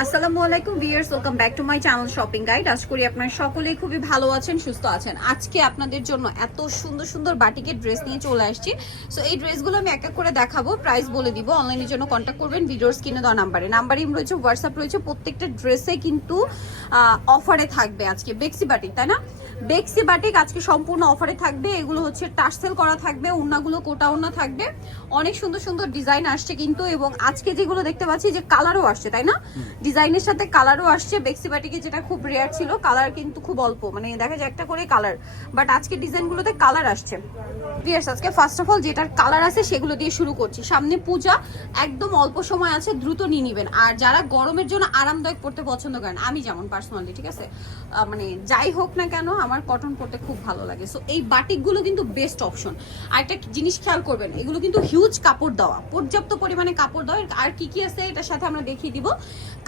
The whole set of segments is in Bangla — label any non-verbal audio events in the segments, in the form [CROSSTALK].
আসসালামু আলাইকুম viewers, welcome back to my channel shopping guide. আশা করি আপনারা সকলেই খুবই ভালো আছেন, সুস্থ আছেন। আজকে আপনাদের জন্য এত সুন্দর সুন্দর বাটিকের ড্রেস নিয়ে চলে আসছি। সো এই ড্রেসগুলো আমি এক এক করে দেখাবো, প্রাইস বলে দিব। অনলাইনের জন্য কন্ট্যাক্ট করবেন, ভিডিওর স্ক্রিনে দেওয়া নাম্বারে। নাম্বারই রয়েছে হোয়াটসঅ্যাপ রয়েছে, প্রত্যেকটা ড্রেসে কিন্তু অফারে থাকবে আজকে। বেক্সি বাটি তাই না? বেক্সি বাটিক আজকে সম্পূর্ণ অফারে থাকবে। এগুলো হচ্ছে টার্সেল করা থাকবে ওড়নাগুলো কোটা ওড়না থাকবে। অনেক সুন্দর সুন্দর ডিজাইন আসছে কিন্তু এবং আজকে যেগুলো দেখতে পাচ্ছি যে কালারও আসছে তাই না? ডিজাইনের সাথে কালারও আসছে। বেক্সি বাটিকে যেটা খুব রেয়ার ছিল কালার কিন্তু খুব অল্প। মানে দেখা যায় একটা করে কালার বাট আজকে ডিজাইনগুলোতে কালার আসছে। ভিয়ার্স আজকে ফার্স্ট অফ অল যেটার কালার আছে সেগুলো দিয়ে শুরু করছি। সামনে পূজা একদম অল্প সময় আছে দ্রুত নিয়ে নেবেন। আর যারা গরমের জন্য আরামদায়ক পড়তে পছন্দ করেন আমি যেমন পার্সোনালি ঠিক আছে? মানে যাই হোক না কেন আমার কটন পরতে খুব ভালো লাগে। সো এই বাটিকগুলো কিন্তু বেস্ট অপশন আর একটা জিনিস খেয়াল করবেন, এগুলো কিন্তু হিউজ কাপড় দেওয়া। পর্যাপ্ত পরিমাণে কাপড় দেওয়া। আর কি কি আছে এটার সাথে আমরা দেখিয়ে দিব।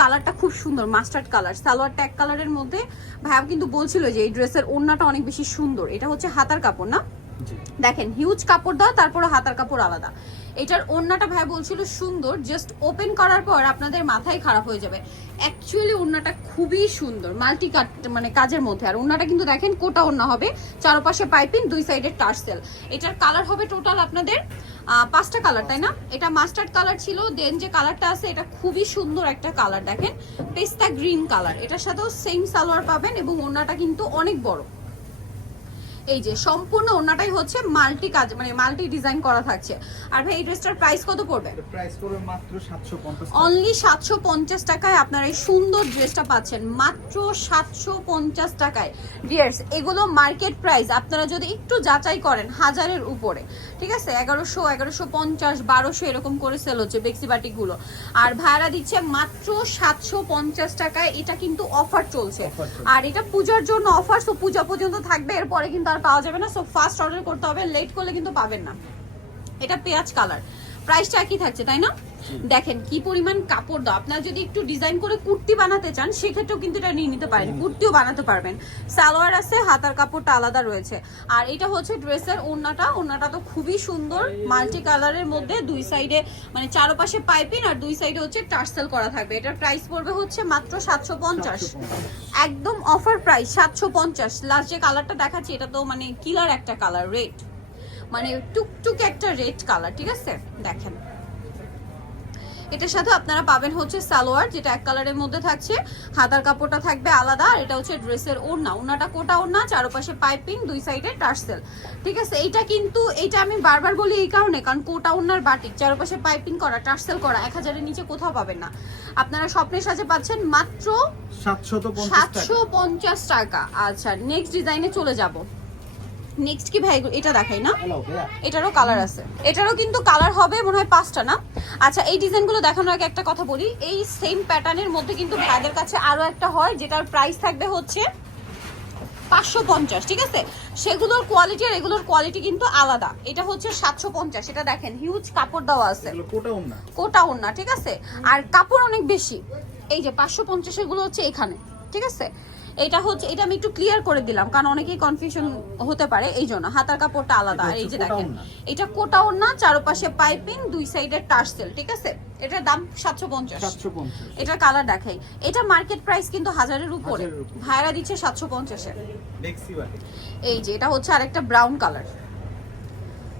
কালারটা খুব সুন্দর মাস্টার্ড কালার সালোয়ার ট্যাগ কালারের মধ্যে। ভাইয়া কিন্তু বলছিল যে এই ড্রেসের ওড়নাটা অনেক বেশি সুন্দর। এটা হচ্ছে হাতার কাপড়, না? দেখেন হিউজ কাপড় দেওয়া তারপরে হাতার কাপড় আলাদা। এটার ওড়নাটা ভাই বলছিল সুন্দর জাস্ট ওপেন করার পর আপনাদের মাথায় খারাপ হয়ে যাবে। অ্যাকচুয়ালি ওড়নাটা খুবই সুন্দর মাল্টি কাট মানে কাজের মধ্যে। আর ওড়নাটা কিন্তু দেখেন কোটা ওড়না হবে, চারপাশে পাইপিং, দুই সাইডে টার্সেল এটার কালার হবে টোটাল আপনাদের পাঁচটা কালার তাই না? এটা মাস্টার্ড কালার ছিল দেন যে কালারটা আছে, এটা খুবই সুন্দর একটা কালার দেখেন। পেস্তা গ্রিন কালার এটার সাথেও সেম সালোয়ার পাবেন এবং ওড়নাটা কিন্তু অনেক বড়। এই যে সম্পূর্ণ ওড়নাটাই হচ্ছে মাল্টি কাজ মানে মাল্টি ডিজাইন করা থাকছে। আর ভাই এই ড্রেসটার প্রাইস কত পড়বে? প্রাইস পড়বে মাত্র 750 অনলি সাতশো পঞ্চাশ টাকায় আপনারা এই সুন্দর ড্রেসটা পাচ্ছেন। মাত্র সাতশো পঞ্চাশ টাকায়। ডিয়ার্স এগুলো মার্কেট প্রাইস। আপনারা যদি একটু যাচাই করেন হাজারের উপরে ঠিক আছে? এগারোশো এগারোশো পঞ্চাশ বারোশো এরকম করে সেল হচ্ছে বেক্সি বাটিকগুলো। আর ভাড়া দিচ্ছে মাত্র সাতশো পঞ্চাশ টাকায়। এটা কিন্তু অফার চলছে। চলছে। আর এটা পূজার জন্য অফার সো পূজা পর্যন্ত থাকবে। এরপরে কিন্তু আর পাওয়া যাবে না সো ফার্স্ট অর্ডার করতে হবে। লেট করলে কিন্তু পাবেন না। এটা পেঁয়াজ কালার প্রাইসটা একই থাকছে, তাই না? দেখেন কি পরিমাণ কাপড় দাও। আপনারা যদি একটু ডিজাইন করে কুর্তি বানাতে চান সেক্ষেত্রেও কিন্তু এটা নিয়ে নিতে পারেন। কুর্তিও বানাতে পারবেন। সালোয়ার আছে হাতার কাপড়টা আলাদা রয়েছে। আর এটা হচ্ছে ড্রেসের ওড়নাটা। ওড়নাটা তো খুবই সুন্দর। মাল্টি কালারের মধ্যে দুই সাইডে মানে চারপাশে পাইপিং আর দুই সাইডে হচ্ছে টার্সেল করা থাকবে। এটার প্রাইস পড়বে হচ্ছে মাত্র সাতশো পঞ্চাশ। একদম অফার প্রাইস সাতশো পঞ্চাশ। লাস্ট যে কালারটা দেখাচ্ছি এটা তো মানে কিলার একটা কালার রেড মানে টুকটুক একটা রেড কালার ঠিক আছে? দেখেন। এটার সাথে আপনারা পাবেন হচ্ছে সালোয়ার যেটা এক কালারের মধ্যে থাকছে। হাতার কাপড়টা থাকবে আলাদা আর এটা হচ্ছে ড্রেসের ওড়না। ওড়নাটা কোটা ওড়না চারপাশে পাইপিং দুই সাইডে টার্সেল। ঠিক আছে এইটা কিন্তু এইটা আমি বারবার বলি এই কারণে কারণ কোটা ওড়নার বাটিক চারপাশে পাইপিং করা টার্সেল করা এক হাজারের নিচে কোথাও পাবেন না। আপনারা স্বপ্নের সাথে পাচ্ছেন মাত্র সাতশো পঞ্চাশ টাকা। আচ্ছা নেক্সট ডিজাইনে চলে যাব। নেক্সট কি ভাই এটা দেখাই না? এটারও কালার আছে। এটারও কিন্তু কালার হবে মনে হয় পাঁচটা না? আচ্ছা এই ডিজাইনগুলো দেখানোর আগে একটা কথা বলি। এই সেম প্যাটার্নের মধ্যে কিন্তু ভাইদের কাছে আরও একটা হয় যেটার প্রাইস থাকবে হচ্ছে পাঁচশো পঞ্চাশ ঠিক আছে? সেগুলোর কোয়ালিটি আর এগুলোর কোয়ালিটি কিন্তু আলাদা। এটা হচ্ছে সাতশো পঞ্চাশ এটা দেখেন হিউজ কাপড় দেওয়া আছে। কোটা ওড়না ঠিক আছে? আর কাপড় অনেক বেশি। এই যে পাঁচশো পঞ্চাশেরগুলো হচ্ছে এখানে ঠিক আছে? এটা হচ্ছে এটা আমি একটু ক্লিয়ার করে দিলাম কারণ অনেকেই কনফিউশন হতে পারে এই জন্য হাতার কাপড়টা আলাদা। আর এই যে দেখেন এটা কোটাও না চারপাশে পাইপিং দুই সাইডে টার্সেল ঠিক আছে? এটার দাম সাতশো পঞ্চাশ। 750 এটার কালার দেখাই। এটা মার্কেট প্রাইস কিন্তু হাজারের উপরে। ভাইরা দিচ্ছে সাতশো পঞ্চাশে দেখছি বাকি এই যে এটা হচ্ছে আরেকটা ব্রাউন কালার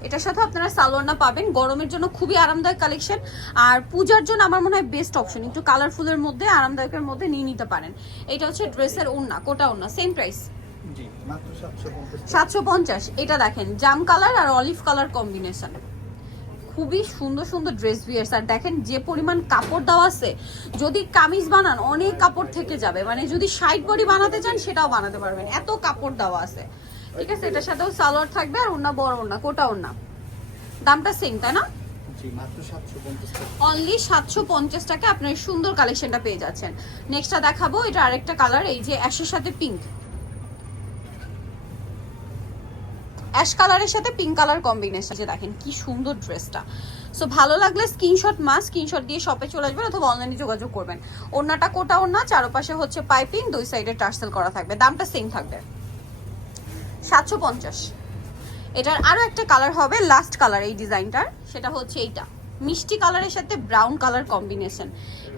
এটার সাথে আপনারা সালোয়ারনা পাবেন। গরমের জন্য খুবই আরামদায়ক কালেকশন আর পূজার জন্য আমার মনে হয় বেস্ট অপশন একটু কালারফুলের মধ্যে আরামদায়কের মধ্যে নিয়ে নিতে পারেন। এটা হচ্ছে ড্রেসের ওড়না কোটা ওড়না সেম প্রাইস জি মাত্র 750 সাতশো পঞ্চাশ এটা দেখেন জাম কালার আর অলিভ কালার কম্বিনেশন খুবই সুন্দর সুন্দর ড্রেস বিয়ার্স আর দেখেন যে পরিমাণ কাপড় দেওয়া আছে যদি কামিজ বানান অনেক কাপড় থেকে যাবে। মানে যদি সাইড বডি বানাতে চান সেটাও বানাতে পারবেন। এত কাপড় দেওয়া আছে। ঠিক আছে এটার সাথেও সালোয়ার থাকবে আর ওনা বড় ওনা কোটা ওনা দামটা সেম তাই না? জি মাত্র 750 টাকা। অনলি সাতশো পঞ্চাশ টাকা আপনার সুন্দর কালেকশনটা পেয়ে যাচ্ছেন। নেক্সটটা দেখাবো এটা আরেকটা কালার এই যে অ্যাশের সাথে পিঙ্ক অ্যাশ কালারের সাথে পিঙ্ক কালার কম্বিনেশন যে দেখেন কি সুন্দর ড্রেসটা সো ভালো লাগলে স্ক্রিনশট মাস স্ক্রিনশট দিয়ে শপে চলে আসবেন অথবা অনলাইনে যোগাযোগ করবেন। ওড়নাটা কোটা ওড়না চারপাশে হচ্ছে পাইপিং দুই সাইডে টার্সেল করা থাকবে। দামটা সেম থাকবে। সাতশো পঞ্চাশ। এটার আরও একটা কালার হবে লাস্ট কালার এই ডিজাইনটার সেটা হচ্ছে এইটা। মিষ্টি কালারের সাথে ব্রাউন কালার কম্বিনেশন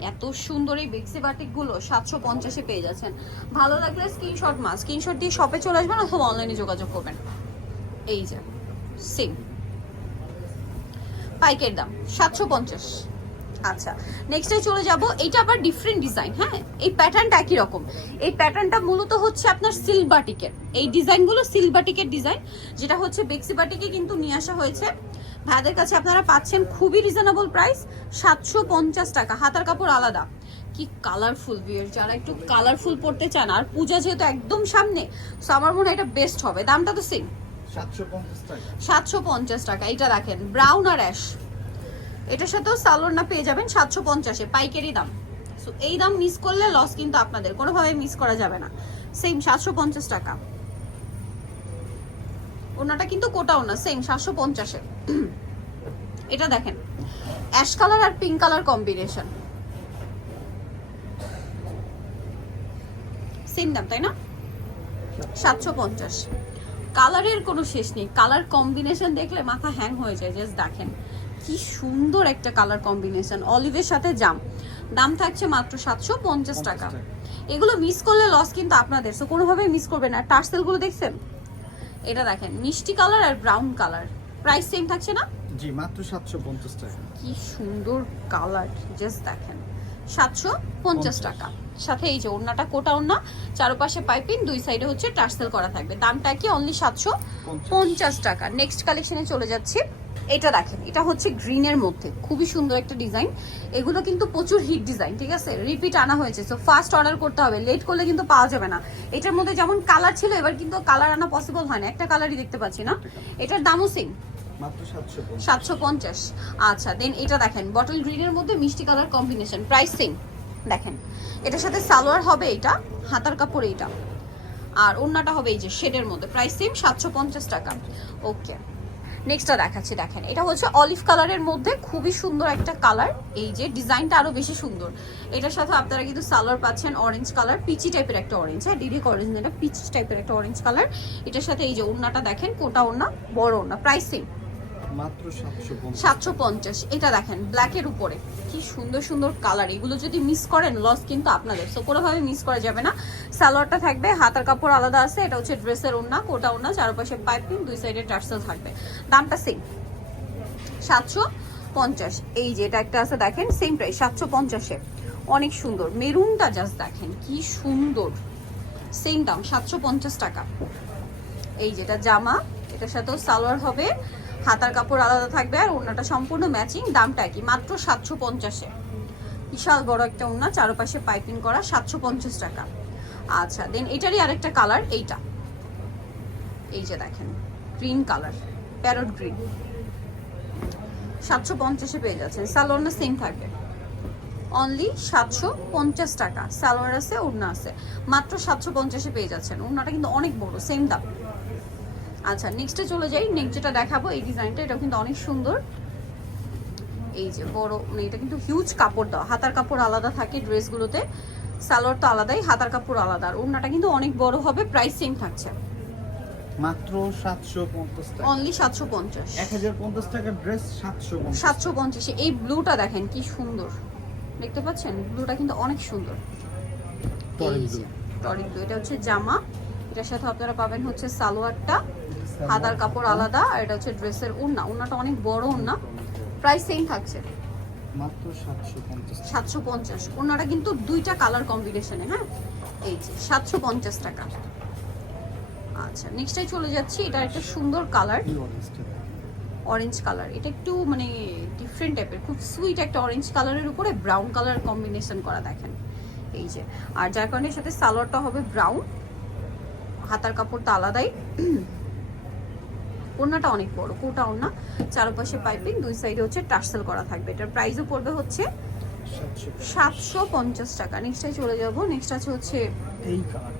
এত সুন্দর এই বেক্সি বাটিকগুলো সাতশো পঞ্চাশে পেয়ে যাচ্ছেন। ভালো লাগলে স্ক্রিনশট মা স্ক্রিনশট দিয়ে শপে চলে আসবেন অথবা অনলাইনে যোগাযোগ করবেন। এই যে সেম পাইকের দাম, সাতশো পঞ্চাশ। আচ্ছা নেক্সটে চলে যাব। এইটা আবার ডিফারেন্ট ডিজাইন হ্যাঁ? এই প্যাটার্নটা একই রকম। এই প্যাটার্নটা মূলত হচ্ছে আপনার সিল্ক বাটিকের এই ডিজাইনগুলো সিল্ক বাটিকের ডিজাইন যেটা হচ্ছে বেক্সি বাটিকে কিন্তু নিয়ে আসা হয়েছে। ভাইদের কাছে আপনারা পাচ্ছেন খুবই রিজনেবল প্রাইস সাতশো পঞ্চাশ টাকা। হাতার কাপড় আলাদা। কি কালারফুল বিয়ের যারা একটু কালারফুল পড়তে চান আর পূজা যেহেতু একদম সামনে সো আমার মনে হয় এটা বেস্ট হবে। দামটা তো সেম সাতশো পঞ্চাশ টাকা। এটা দেখেন ব্রাউন আর অ্যাশ এটার সাথেও সালোর না পেয়ে যাবেন সাতশো পঞ্চাশে, পাইকারি দাম। সো এই দাম মিস করলে লস কিন্তু আপনাদের, কোনোভাবে মিস করা যাবে না। সেম সাতশো পঞ্চাশ টাকা। ওনাটা কিন্তু কোটাও না সেম সাতশো পঞ্চাশে। [CLEARS THROAT] এটা দেখেন অ্যাশ কালার আর পিঙ্ক কালার কম্বিনেশন সেম দাম, তাই না? সাতশো পঞ্চাশ। কালারের কোনো শেষ নেই। কালার কম্বিনেশন দেখলে মাথা হ্যাং হয়ে যায় জাস্ট দেখেন। কি সুন্দর একটা কালার কম্বিনেশন অলিভের সাথে জাম। দাম থাকছে মাত্র সাতশো পঞ্চাশ টাকা। এগুলো মিস করলে লস কিন্তু আপনাদের। সো কোনোভাবেই মিস করবেন না। টার্সেলগুলো দেখছেন? এটা দেখেন মিষ্টি কালার আর ব্রাউন কালার প্রাইস সেম থাকছে না? জি মাত্র সাতশো পঞ্চাশ টাকা। কি সুন্দর কালার জাস্ট দেখেন। সাতশো পঞ্চাশ টাকা। সাথে এই যে ওড়নাটা কোটা ওড়না চারপাশে পাইপিং দুই সাইডে হচ্ছে টার্সেল করা থাকবে। দামটা কি অনলি সাতশো পঞ্চাশ টাকা। নেক্সট কালেকশনে চলে যাচ্ছি। এটা দেখেন এটা হচ্ছে গ্রিনের মধ্যে। খুবই সুন্দর একটা ডিজাইন। এগুলো কিন্তু প্রচুর হিট ডিজাইন ঠিক আছে? রিপিট আনা হয়েছে সো ফার্স্ট অর্ডার করতে হবে। লেট করলে কিন্তু পাওয়া যাবে না। এটার মধ্যে যেমন কালার ছিল এবার কিন্তু কালার আনা পসিবল হয় না। একটা কালারই দেখতে পাচ্ছি না। এটার দামও সেম মাত্র সাতশো পঞ্চাশ। আচ্ছা দেন এটা দেখেন বটল গ্রিনের মধ্যে মিষ্টি কালার কম্বিনেশন প্রাইস সেম দেখেন এটার সাথে সালোয়ার হবে এটা হাতার কাপড় এইটা। আর অন্যটা হবে এই যে শেডের মধ্যে প্রাইস সেম সাতশো পঞ্চাশ টাকা। ওকে নেক্সটটা দেখাচ্ছি, দেখেন। এটা হচ্ছে অলিভ কালারের মধ্যে খুবই সুন্দর একটা কালার এই যে ডিজাইনটা আরও বেশি সুন্দর। এটার সাথে আপনারা কিন্তু সালোয়ার পাচ্ছেন অরেঞ্জ কালার পিচি টাইপের একটা অরেঞ্জ হ্যাঁ ডিডি অরেঞ্জ এটা পিচি টাইপের একটা অরেঞ্জ কালার এটার সাথে এই যে ওড়নাটা দেখেন, কোটা ওড়না, বড় ওড়না প্রাইস সেম মাত্র সাতশো পঞ্চাশ। সাতশো পঞ্চাশ, এটা দেখেন ব্ল্যাকের উপরে। কি সুন্দর সুন্দর কালার এগুলো যদি মিস করেন লস কিন্তু আপনাদের। সো কোনোভাবে মিস করা যাবে না। সালোয়ারটা থাকবে হাতার কাপড় আলাদা আছে, এটা হচ্ছে ড্রেসের ওড়না, কোটা ওড়না, চারপাশে পাইপিং দুই সাইডে টার্সেল থাকবে। দামটা সেম সাতশো পঞ্চাশ, এই যে এটা একটা আছে, দেখেন সেম প্রাইস সাতশো পঞ্চাশে। অনেক সুন্দর। মেরুনটা জাস্ট দেখেন, কি সুন্দর। সেম দাম, সাতশো পঞ্চাশ টাকা। এই যেটা জামা, এটার সাথেও সালোয়ার হবে। হাতার কাপড় আলাদা থাকবে আর ওড়নাটা সম্পূর্ণ ম্যাচিং দামটা কি মাত্র সাতশো পঞ্চাশে। বিশাল বড় একটা ওড়না, চারপাশে পাইপিং করা, সাতশো পঞ্চাশ টাকা। আচ্ছা দেন এটারই আরেকটা কালার এইটা। এই যে দেখেন গ্রিন কালার প্যারট গ্রিন সাতশো পঞ্চাশে পেয়ে যাচ্ছেন সালোয়ার না সেম থাকবে। অনলি সাতশো পঞ্চাশ টাকা সালোয়ার আছে, ওড়না আছে। মাত্র সাতশো পঞ্চাশে পেয়ে যাচ্ছেন, ওড়নাটা কিন্তু অনেক বড় সেম দাম। আচ্ছা নেক্সটে চলে যাই। নেক্সট যেটা দেখাবো এই ডিজাইনটা এটা কিন্তু অনেক সুন্দর। এই যে বড় মানে এটা কিন্তু হিউজ কাপড় দেওয়া। হাতার কাপড় আলাদা থাকে ড্রেসগুলোতে। সালোয়ার তো আলাদাই হাতার কাপড় আলাদা। আর ওড়নাটা কিন্তু অনেক বড় হবে প্রাইস সেম থাকছে। মাত্র সাতশো পঞ্চাশ টাকা। অনলি সাতশো পঞ্চাশ। এক হাজার পঞ্চাশ টাকার ড্রেস সাতশো পঞ্চাশ। সাতশো পঞ্চাশে। এই ব্লুটা দেখেন কি সুন্দর। দেখতে পাচ্ছেন? ব্লুটা কিন্তু অনেক সুন্দর। এই যে, torrid blue। এটা হচ্ছে জামা। এটার সাথে আপনারা পাবেন হচ্ছে সালোয়ারটা। হাতার কাপড় আলাদা আর এটা হচ্ছে ড্রেসের ওড়না ওড়নাটা অনেক বড় ওড়না প্রাইস সেম থাকছে। মাত্র সাতশো পঞ্চাশ সাতশো পঞ্চাশ। ওড়নাটা কিন্তু দুইটা কালার কম্বিনেশনে হ্যাঁ? এই যে সাতশো পঞ্চাশ টাকা। আচ্ছা নেক্সটে চলে যাচ্ছি। এটা একটা সুন্দর কালার অরেঞ্জ কালার এটা একটু মানে ডিফারেন্ট টাইপের খুব সুইট একটা অরেঞ্জ কালারের উপরে ব্রাউন কালার কম্বিনেশন করা দেখেন। এই যে আর যার কারণে সাথে সালোয়ারটা হবে ব্রাউন হাতার কাপড়টা আলাদাই। ওড়নাটা অনেক বড় কোটা ওনা চারপাশে পাইপিং দুই সাইডে হচ্ছে টার্সেল করা থাকবে। এটার প্রাইসও পড়বে হচ্ছে সাতশো পঞ্চাশ টাকা। নেক্সটে চলে যাব নেক্সট আছে হচ্ছে এই কালার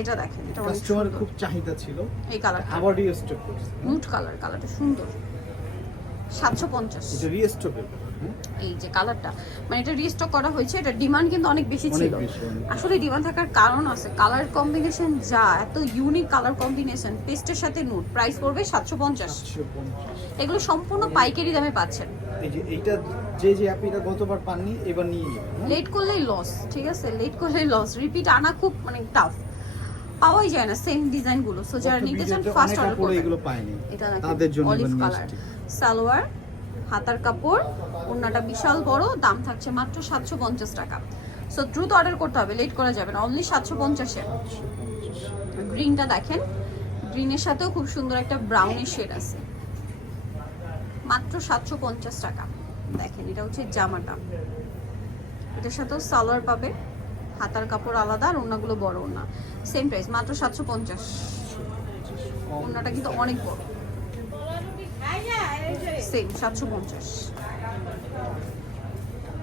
এটা দেখেন এটা অনেক কাস্টমারের খুব চাহিদা ছিল। এই কালার আবার রিস্টক করছে। নুট কালার কালারটা সুন্দর। সাতশো পঞ্চাশ। এটা রিস্টকের এই যে কালারটা মানে এটা রিস্টক করা হয়েছে এটা ডিমান্ড কিন্তু অনেক বেশি ছিল। আসলে ডিমান্ড থাকার কারণ আছে কালার কম্বিনেশন যা এত ইউনিক কালার কম্বিনেশন পেস্টের সাথে নুট প্রাইস পড়বে সাতশো পঞ্চাশ। এগুলো সম্পূর্ণ পাইকারি দামে পাচ্ছেন। এই যে এইটা যে যে আপনি এটা গতবার পাননি এবার নিয়ে নেবেন হ্যাঁ? লেট করলেই লস ঠিক আছে? লেট করলেই লস রিপিট আনা খুব মানে টাফ পাওয়াই যায় না সেম ডিজাইনগুলো। সো যারা নিতে চান ফার্স্ট অর্ডার করবেন। এগুলো পায়নি এটা জন্য অলিভ কালার সালোয়ার হাতার কাপড়, ওড়নাটা বিশাল বড়, দাম থাকছে মাত্র সাতশো পঞ্চাশ টাকা। সো দ্রুত অর্ডার করতে হবে লেট করা যাবে না অনলি সাতশো পঞ্চাশে। গ্রিনটা দেখেন গ্রিনের সাথেও খুব সুন্দর একটা ব্রাউনের শেড আছে। মাত্র সাতশো পঞ্চাশ টাকা। দেখেন, এটা হচ্ছে জামাটা। এটার সাথেও সালোয়ার পাবে, হাতার কাপড় আলাদা আর ওড়নাগুলো বড় ওড়না। সেম প্রাইস মাত্র সাতশো পঞ্চাশ। ওড়নাটা কিন্তু অনেক বড়। সেম সাতশো পঞ্চাশ।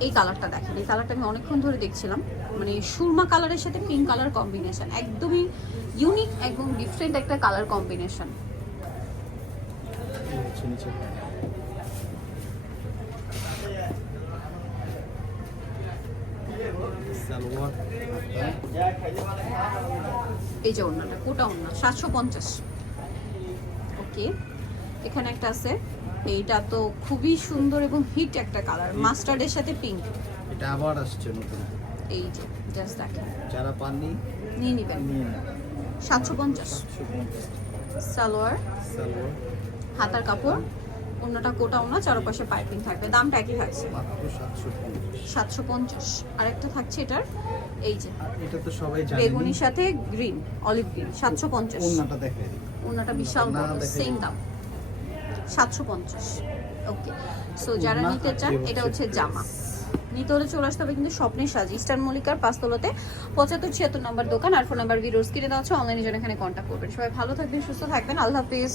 এই কালারটা দেখেন, এই কালারটা আমি অনেকক্ষণ ধরে দেখছিলাম। মানে সুরমা কালারের সাথে পিঙ্ক কালার কম্বিনেশন একদমই ইউনিক একদম ডিফারেন্ট একটা কালার কম্বিনেশন এই যে ওড়নাটা, কোটা ওড়না, সাতশো পঞ্চাশ। ওকে এখানে একটা আছে এইটা তো খুবই সুন্দর এবং হিট একটা কালার মাস্টার্ডের সাথে পিঙ্ক এটা আবার আসছে নতুন। এই যে জাস্ট দেখেন যারা পাননি নিয়ে নিবেন। সাতশো পঞ্চাশ। সালোয়ার সালোয়ার। হাতার কাপড় অন্যটা কোটা ওনা চারপাশে পাইপিং থাকবে। দামটা একই থাকছে। সাতশো পঞ্চাশ। পঞ্চাশ। আরেকটা থাকছে এটার। এই যে এটা তো সবাই জানে বেগুনির সাথে গ্রিন অলিভ গ্রিন সাতশো পঞ্চাশ। ওনাটা বিশাল না, বড় সেম দাম। সাতশো পঞ্চাশ। ওকে সো যারা নিতে চান এটা হচ্ছে জামা। নিতে হলে চলে আসতে হবে কিন্তু স্বপ্নের সাজ। ইস্টার্ন মল্লিকার পাঁচতলাতে পঁচাত্তর ছিয়াত্তর নম্বর দোকান। আর ফোন নাম্বার ভিডিওস কিনে দেওয়া হচ্ছে অনলাইনে জন্য এখানে কন্ট্যাক্ট করবেন। সবাই ভালো থাকবেন সুস্থ থাকবেন। আল্লাহ হাফিজ।